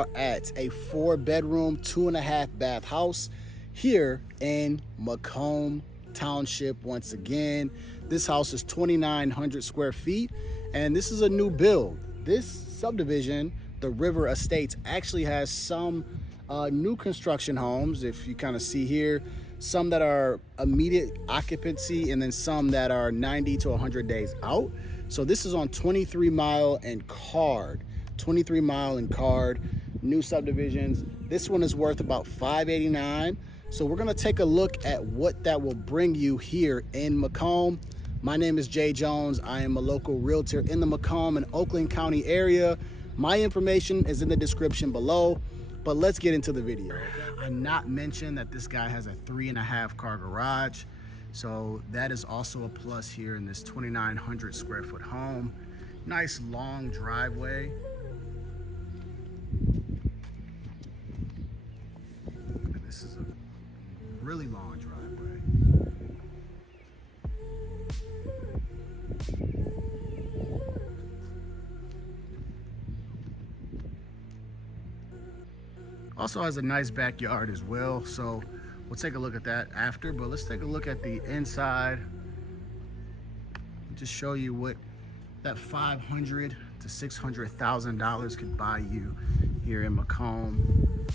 are at a 4-bedroom, 2.5-bath house here in Macomb Township. Once again, this house is 2,900 square feet, and this is a new build. This subdivision, the River Estates, actually has some new construction homes. If you kind of see here, some that are immediate occupancy and then some that are 90 to 100 days out. So this is on 23 Mile and Card. 23 Mile and Card, new subdivisions. This one is worth about $589. So we're gonna take a look at what that will bring you here in Macomb. My name is Jay Jones. I am a local realtor in the Macomb and Oakland County area. My information is in the description below, but let's get into the video. I not mention that this guy has a 3.5 car garage. So that is also a plus here in this 2,900 square foot home. Nice long driveway. This is a really long driveway. Also has a nice backyard as well. So we'll take a look at that after, but let's take a look at the inside. Just show you what that $500,000 to $600,000 could buy you here in Macomb.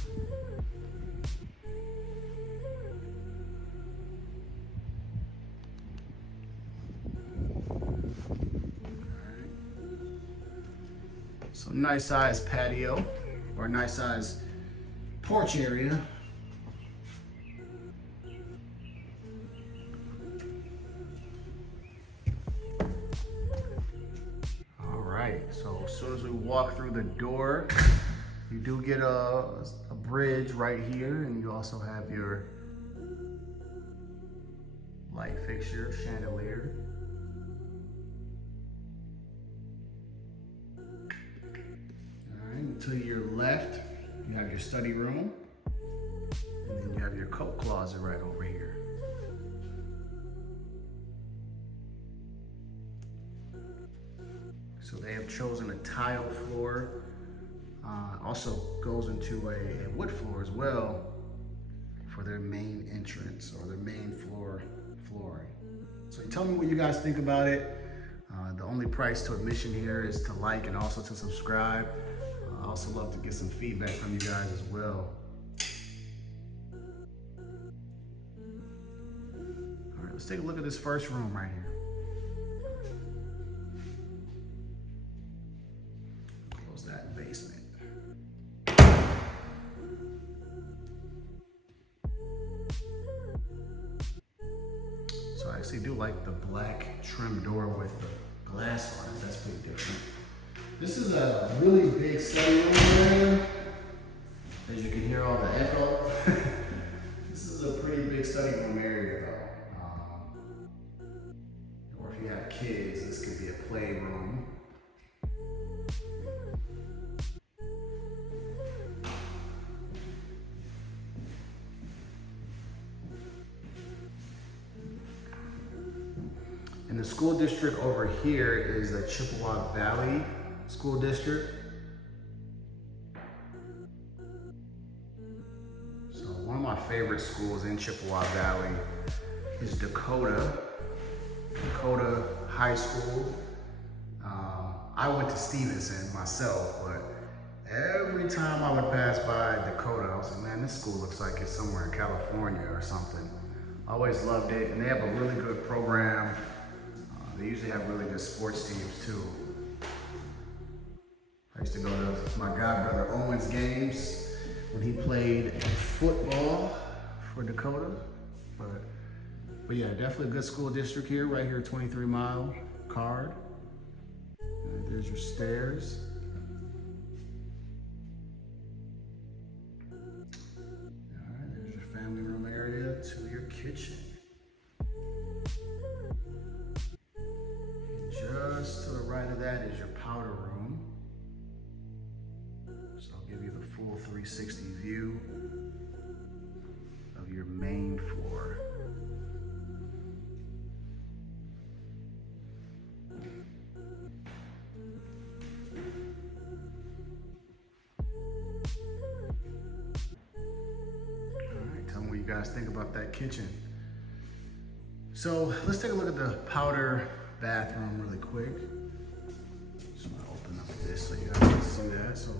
So nice size patio or nice size porch area. So as soon as we walk through the door, you do get a bridge right here, and you also have your light fixture, chandelier. All right, to your left, you have your study room, and then you have your coat closet right over here. So they have chosen a tile floor. Also goes into a wood floor as well for their main entrance or their main flooring. So tell me what you guys think about it. The only price to admission here is to like and also to subscribe. I also love to get some feedback from you guys as well. All right, let's take a look at this first room right here. That basement. So I actually do like the black trim door with the glass on it. That's pretty different. This is a really big study room area. As you can hear all the echo. This is a pretty big study room area though. Or if you have kids, this could be a playroom. And the school district over here is the Chippewa Valley School District. So one of my favorite schools in Chippewa Valley is Dakota High School. I went to Stevenson myself, but every time I would pass by Dakota, I was like, man, this school looks like it's somewhere in California or something. I always loved it, and they have a really good program. They usually have really good sports teams too. I used to go to my godbrother Owen's games when he played football for Dakota. But yeah, definitely a good school district here, right here, 23 Mile Card. And there's your stairs. All right, there's your family room area to your kitchen. Just to the right of that is your powder room. So I'll give you the full 360 view of your main floor. guys think about that kitchen. So let's take a look at the powder bathroom really quick. Just gonna open up this so you guys can see that. So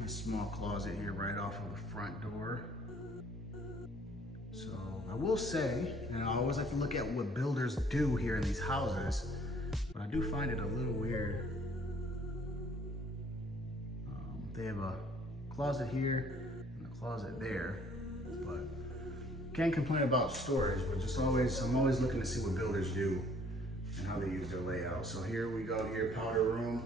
nice small closet here right off of the front door. So I will say, I always like to look at what builders do here in these houses, but I do find it a little weird. They have a closet here and a closet there, but can't complain about storage, but I'm always looking to see what builders do and how they use their layout. So here we go, here, powder room.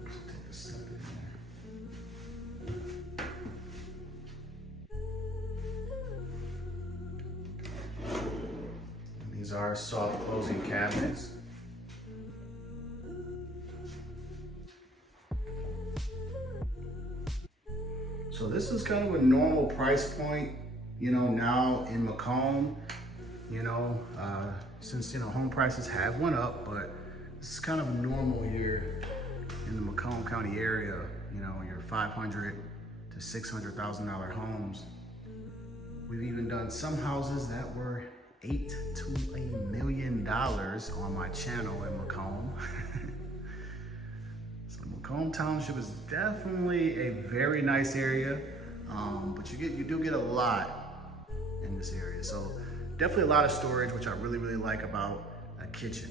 Let's take a step in there. And these are soft closing cabinets. So this is kind of a normal price point, now in Macomb, since, home prices have went up, but this is kind of normal here in the Macomb County area, your $500,000 to $600,000 homes. We've even done some houses that were $8 to $1 million on my channel in Macomb. Macomb Township is definitely a very nice area, but you do get a lot in this area. So definitely a lot of storage, which I really, really like about a kitchen.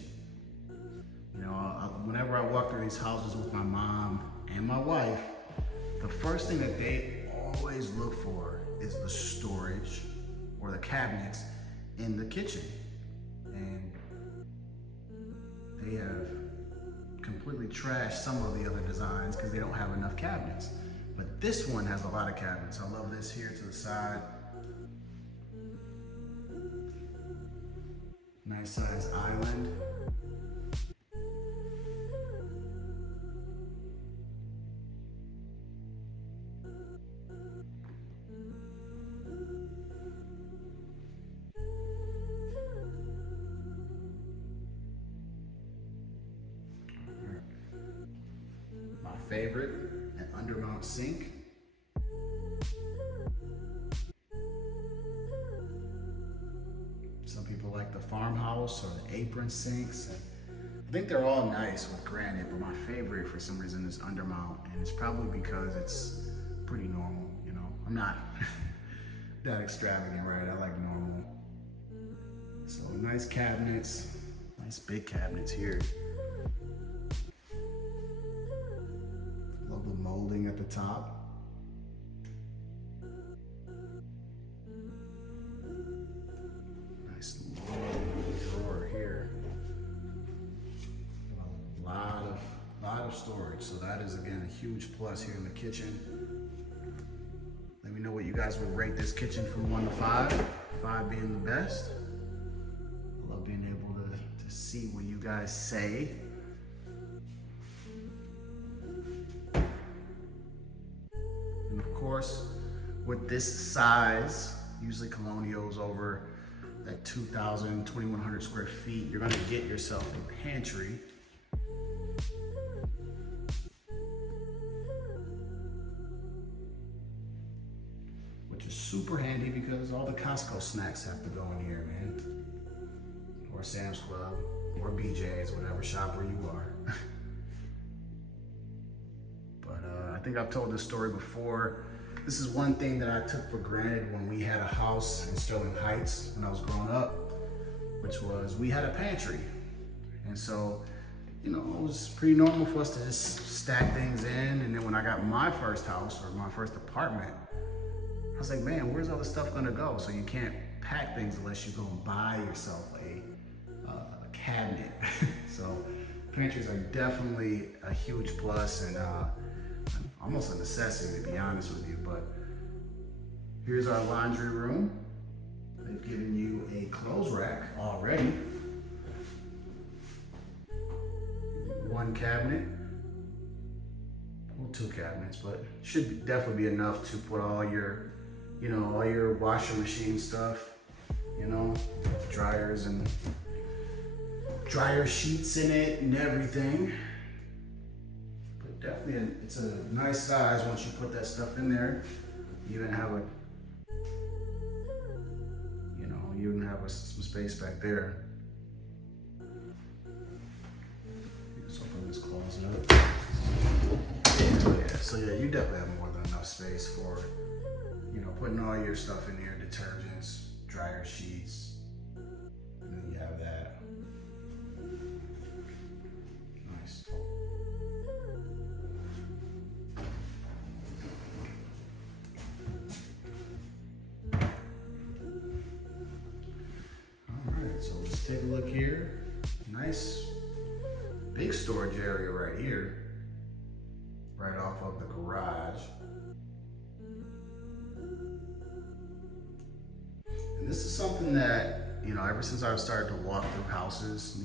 Whenever I walk through these houses with my mom and my wife, the first thing that they always look for is the storage or the cabinets in the kitchen. And they have completely trashed some of the other designs because they don't have enough cabinets. But this one has a lot of cabinets. I love this here to the side. Nice size island. Favorite, an undermount sink. Some people like the farmhouse or the apron sinks. I think they're all nice with granite, but my favorite for some reason is undermount, and it's probably because it's pretty normal. I'm not that extravagant, right? I like normal. So nice cabinets, nice big cabinets here. Love the molding at the top. Nice long drawer here. A lot of storage. So that is again a huge plus here in the kitchen. Let me know what you guys would rate this kitchen from 1 to 5. 5 being the best. I love being able to see what you guys say. And of course, with this size, usually colonials over that 2,000, 2,100 square feet, you're gonna get yourself a pantry. Which is super handy because all the Costco snacks have to go in here, man. Or Sam's Club, or BJ's, whatever shopper you are. I think I've told this story before. This is one thing that I took for granted when we had a house in Sterling Heights when I was growing up, which was we had a pantry. And so, it was pretty normal for us to just stack things in. And then when I got my first house or my first apartment, I was like, man, where's all this stuff gonna go? So you can't pack things unless you go and buy yourself a cabinet. So pantries are definitely a huge plus and almost a necessity, to be honest with you. But here's our laundry room. They've given you a clothes rack already. One cabinet, well, 2 cabinets, but should definitely be enough to put all your, all your washing machine stuff, dryers and dryer sheets in it and everything. But definitely, it's a nice size once you put that stuff in there. You even have some space back there. Let's open this closet up. So yeah, you definitely have more than enough space for, putting all your stuff in here, detergents, dryer sheets, and then you have that. Nice. All right, so let's take a look here. Nice big storage area right here, right off of the garage. And this is something that, ever since I've started to walk through new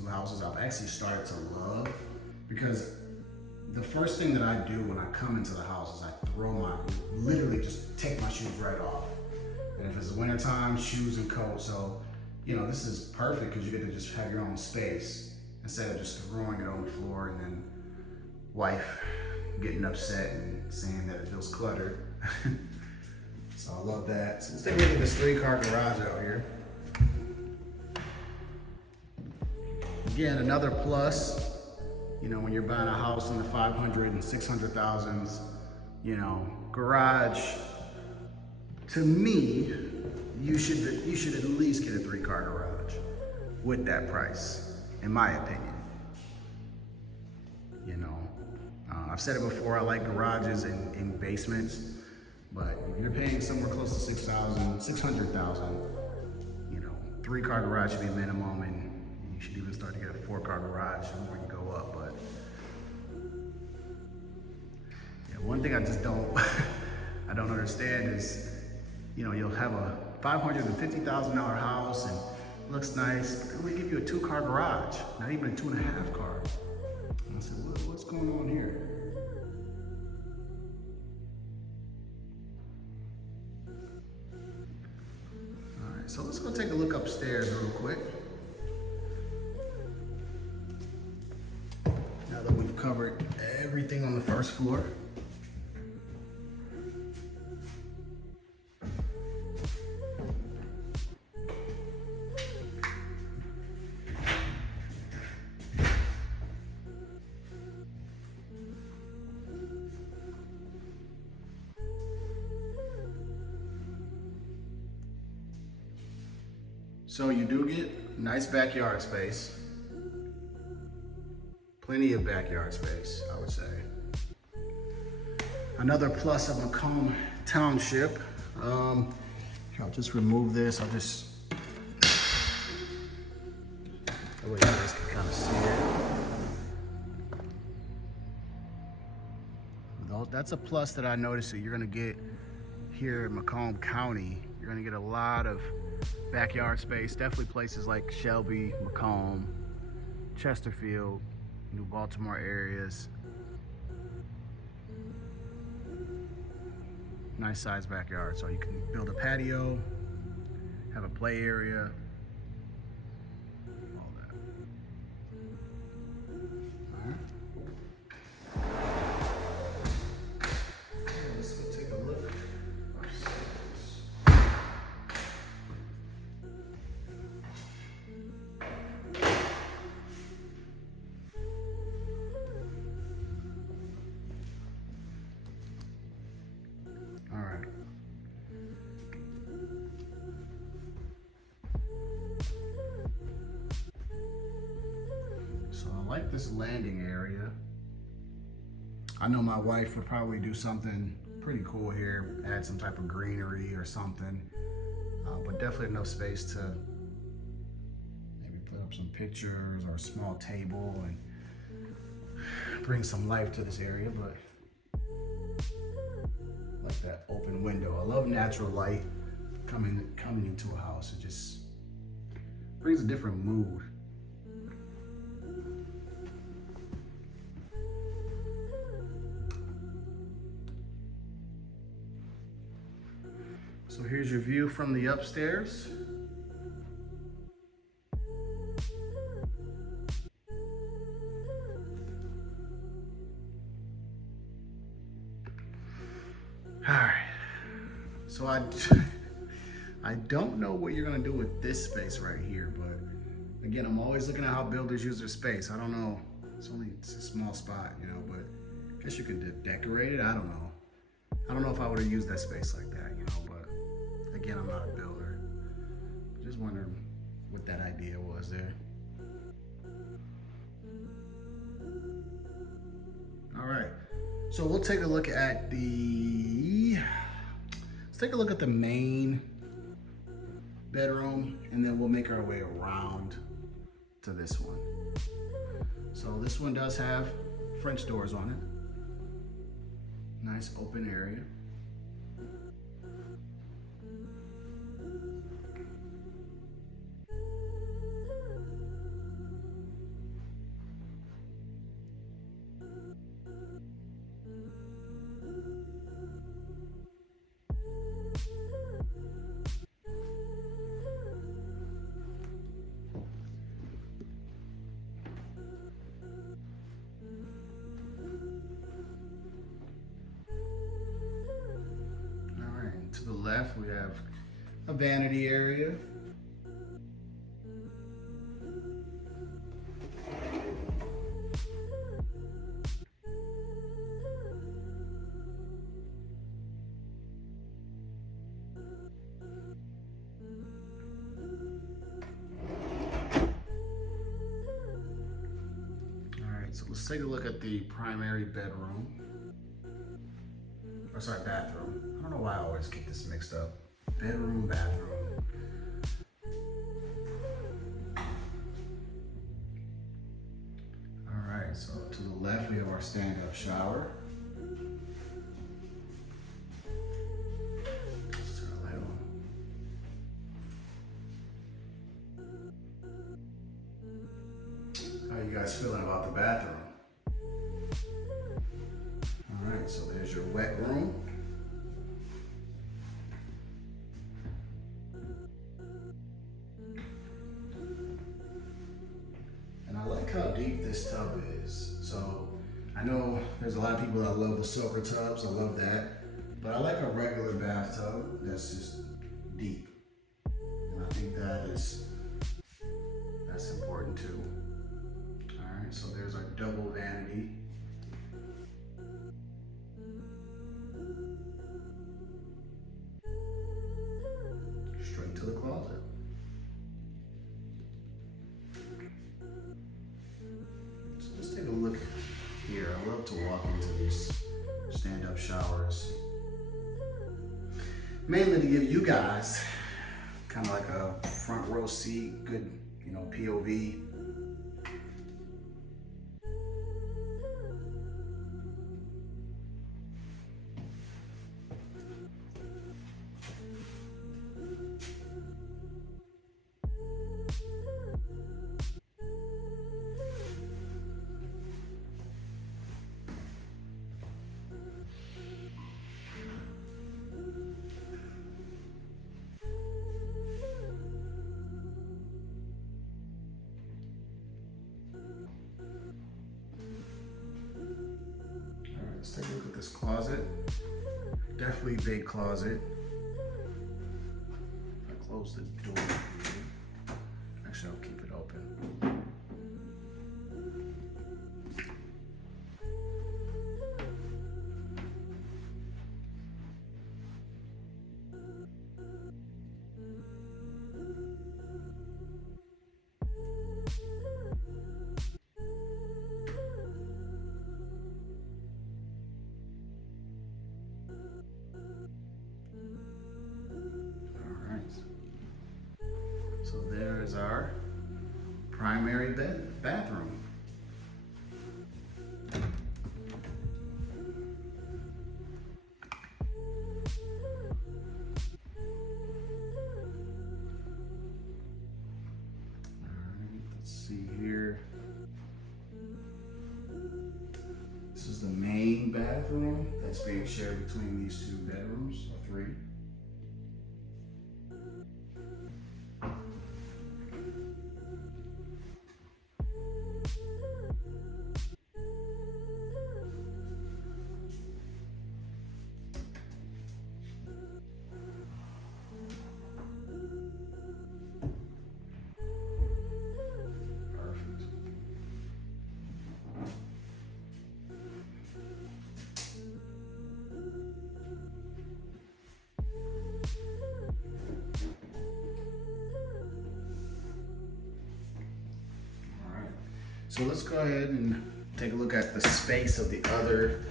houses, I've actually started to love, because the first thing that I do when I come into the house is I literally just take my shoes right off. And if it's wintertime, shoes and coat. So, this is perfect because you get to just have your own space instead of just throwing it on the floor and then wife getting upset and saying that it feels cluttered. So I love that. So let's take a look at this 3-car garage out here. Again, another plus, when you're buying a house in the 500 and 600,000s, garage, to me, you should at least get a 3-car garage with that price, in my opinion. I've said it before, I like garages in basements, but if you're paying somewhere close to 600,000, 3-car garage should be minimum, and you should even start to get a 4-car garage the more you go up. But yeah, one thing I just don't understand is, you'll have a $550,000 house and it looks nice, but they only give you a 2-car garage, not even a 2.5 car. And I said, what's going on here? All right, so let's go take a look upstairs real quick. Now that we've covered everything on the first floor. So you do get nice backyard space. Plenty of backyard space, I would say. Another plus of Macomb Township. I'll just remove this. That way you guys can kind of see it. That's a plus that I noticed that you're gonna get here in Macomb County. You're gonna get a lot of backyard space. Definitely places like Shelby, Macomb, Chesterfield, New Baltimore areas. Nice sized backyard, so you can build a patio, have a play area, all that. All right. Let's go take a look. All right. So I like this landing area. I know my wife would probably do something pretty cool here, add some type of greenery or something, but definitely enough space to maybe put up some pictures or a small table and bring some life to this area. But like that open window. I love natural light coming into a house. It just brings a different mood. So here's your view from the upstairs. So I don't know what you're gonna do with this space right here, but again, I'm always looking at how builders use their space. I don't know, it's a small spot, you know, but I guess you could decorate it, I don't know. I don't know if I would have used that space like that, you know, but again, I'm not a builder. Just wondering what that idea was there. All right, so we'll take a look at let's take a look at the main bedroom, and then we'll make our way around to this one. So this one does have French doors on it. Nice open area. To the left, we have a vanity area. All right, so let's take a look at the primary bedroom. Or sorry, bathroom. I don't know why I always get this mixed up. Bedroom, bathroom. All right, so to the left we have our stand-up shower. Let's turn the light on. How you guys feeling about the bathroom? All right, so there's your wet room. And I like how deep this tub is. So I know there's a lot of people that love the soaker tubs. I love that. But I like a regular bathtub that's just deep. And I think that's important too. All right, so there's our double vanity. Straight to the closet. So let's take a look here. I love to walk into these stand-up showers. Mainly to give you guys kind of like a front row seat, good, you know, POV. Let's take a look at this closet. Definitely big closet. I close the door here. Actually, I'll keep it open. So there is our primary bathroom. Let's see here. This is the main bathroom that's being shared between these two bedrooms, or three. So let's go ahead and take a look at the space of the other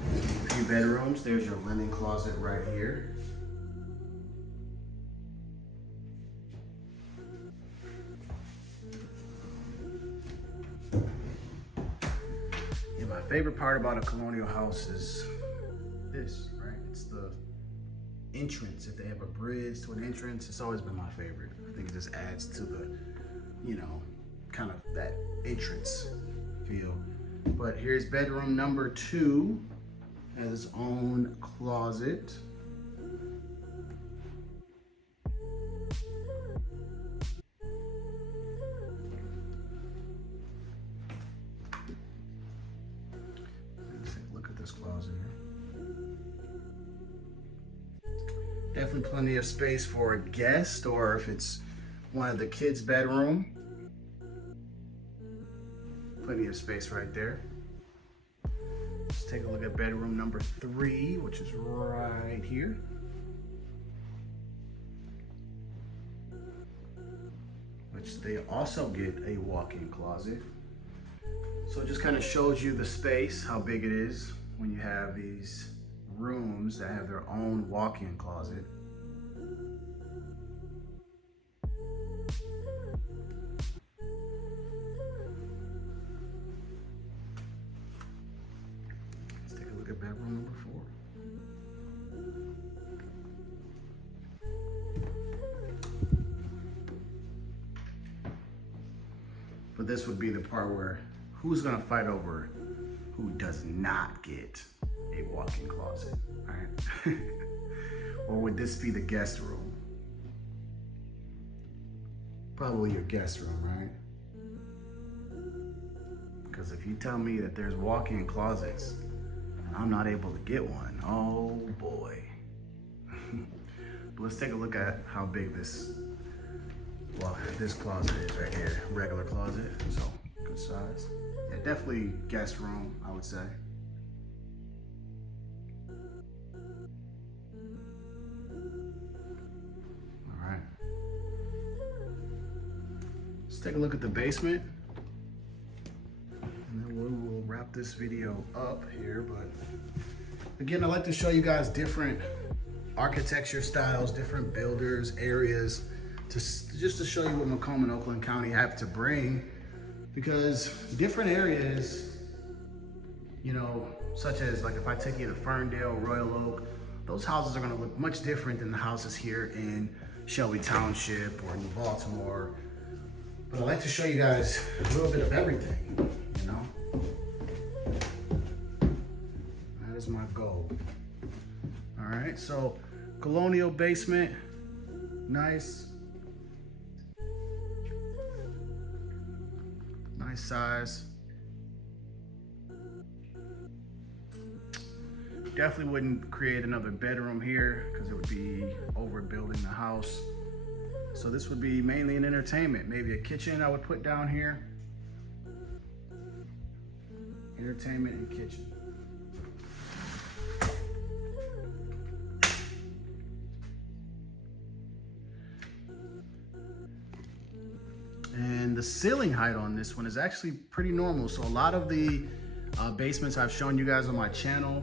few bedrooms. There's your linen closet right here. Yeah, my favorite part about a colonial house is this, right? It's the entrance. If they have a bridge to an entrance, it's always been my favorite. I think it just adds to the, you know, kind of that entrance feel. But here's bedroom number 2, has its own closet. Let's take a look at this closet here. Definitely plenty of space for a guest, or if it's one of the kids' bedroom. Plenty of space right there. Let's take a look at bedroom number 3, which is right here. Which they also get a walk-in closet. So it just kind of shows you the space, how big it is when you have these rooms that have their own walk-in closet. Bedroom number 4. But this would be the part where who's gonna fight over who does not get a walk-in closet, right? Or would this be the guest room? Probably your guest room, right? Because if you tell me that there's walk-in closets and I'm not able to get one, oh boy. But let's take a look at how big this closet is right here. Regular closet, so good size. Yeah, definitely guest room, I would say. All right. Let's take a look at the basement. And then we'll wrap this video up here, but again, I like to show you guys different architecture styles, different builders, areas, just to show you what Macomb and Oakland County have to bring, because different areas, you know, such as like if I take you to Ferndale, Royal Oak, those houses are gonna look much different than the houses here in Shelby Township or New Baltimore. But I like to show you guys a little bit of everything, you know? That is my goal. All right, so colonial basement, nice size. Definitely wouldn't create another bedroom here because it would be overbuilding the house. So this would be mainly an entertainment, maybe a kitchen I would put down here. Entertainment and kitchen. And the ceiling height on this one is actually pretty normal. So a lot of the basements I've shown you guys on my channel,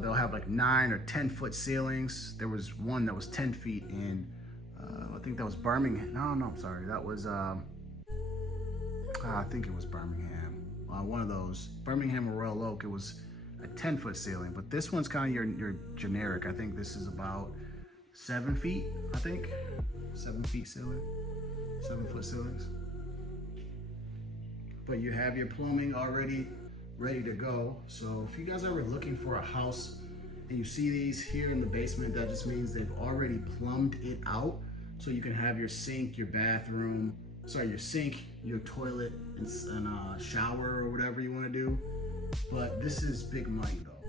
they'll have like 9 or 10 foot ceilings. There was one that was 10 feet in, I think that was Birmingham. No, I'm sorry. That was, I think it was Birmingham. One of those, Birmingham or Royal Oak, it was a 10 foot ceiling. But this one's kind of your generic. I think this is about 7 feet, I think. 7 feet ceiling, 7 foot ceilings. But you have your plumbing already ready to go. So if you guys are looking for a house and you see these here in the basement, that just means they've already plumbed it out. So you can have your sink, your bathroom, your sink, your toilet, and shower or whatever you want to do. But this is big money though.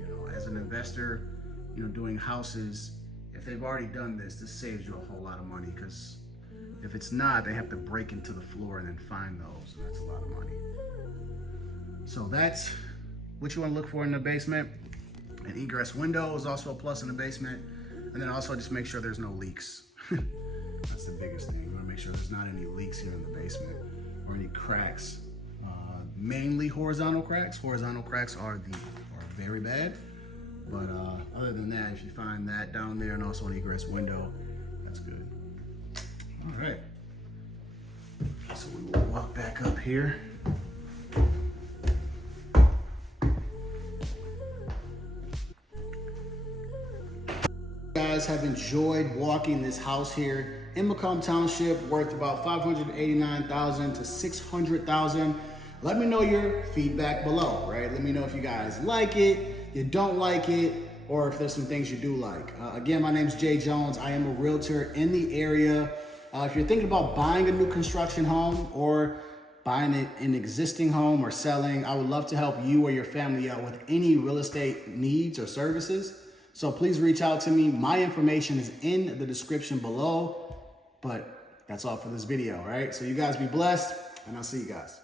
You know, as an investor, you know, doing houses, if they've already done this saves you a whole lot of money, because if it's not, they have to break into the floor and then find those, and that's a lot of money. So that's what you want to look for in the basement. An egress window is also a plus in the basement. And then also just make sure there's no leaks. That's the biggest thing. You want to make sure there's not any leaks here in the basement or any cracks mainly horizontal cracks. Horizontal cracks are very bad. But other than that, if you find that down there and also an egress window, that's good. All right. So we will walk back up here. Guys have enjoyed walking this house here in Macomb Township, worth about $589,000 to $600,000. Let me know your feedback below, right? Let me know if you guys like it, you don't like it, or if there's some things you do like. Again, my name's Jay Jones. I am a realtor in the area. If you're thinking about buying a new construction home or buying an existing home or selling, I would love to help you or your family out with any real estate needs or services. So please reach out to me. My information is in the description below, but that's all for this video, all right? So you guys be blessed, and I'll see you guys.